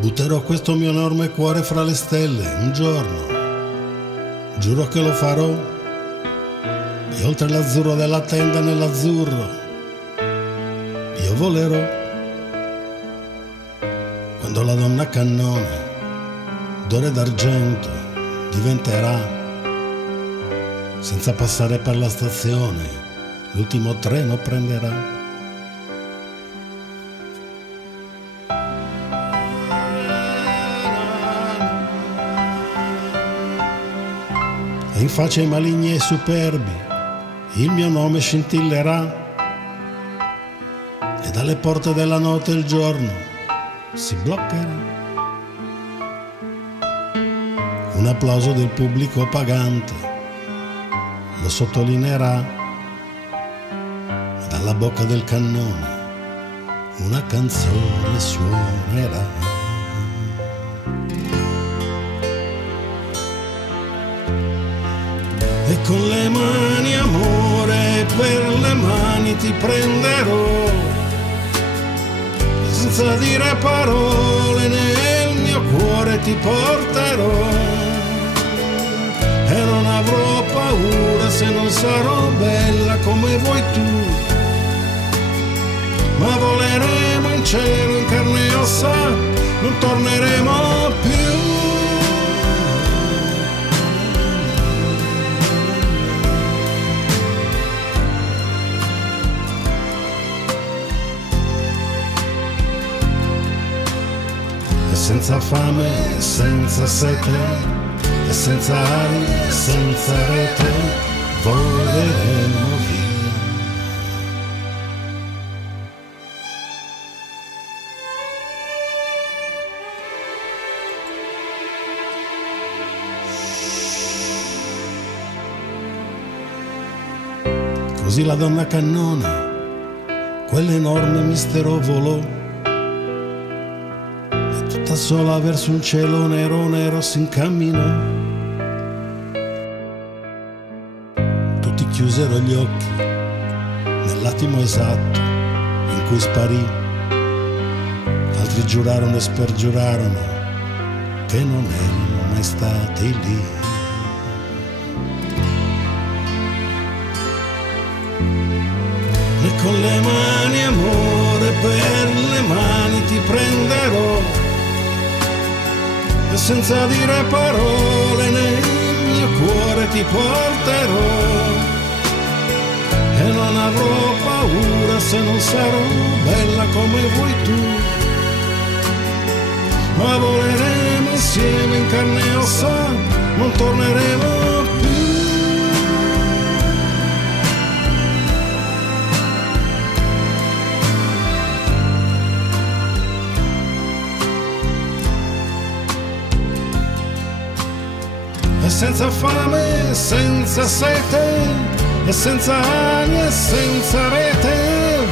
Butterò questo mio enorme cuore fra le stelle un giorno, giuro che lo farò, e oltre l'azzurro della tenda nell'azzurro io volerò. Quando la donna cannone d'oro d'argento diventerà, senza passare per la stazione l'ultimo treno prenderà. E in faccia ai maligni e ai superbi il mio nome scintillerà, e dalle porte della notte il giorno si bloccherà. Un applauso del pubblico pagante lo sottolineerà, e dalla bocca del cannone una canzone suonerà. E con le mani amore, per le mani ti prenderò, senza dire parole nel mio cuore ti porterò, e non avrò paura se non sarò bella come vuoi tu, ma voleremo in cielo in carne e ossa, non torneremo più. Senza fame, senza sete, e senza ali, senza rete, voleremo via. Così la donna cannone, quell'enorme mistero volò, da sola verso un cielo nero nero si incamminò. Tutti chiusero gli occhi nell'attimo esatto in cui sparì, altri giurarono e spergiurarono che non erano mai stati lì. E con le mani amore, per le mani ti prenderò, e senza dire parole nel mio cuore ti porterò, e non avrò paura se non sarò bella come vuoi tu, ma voleremo insieme in carne e ossa, non torneremo più. Senza fame, senza sete, e senza ali e senza rete,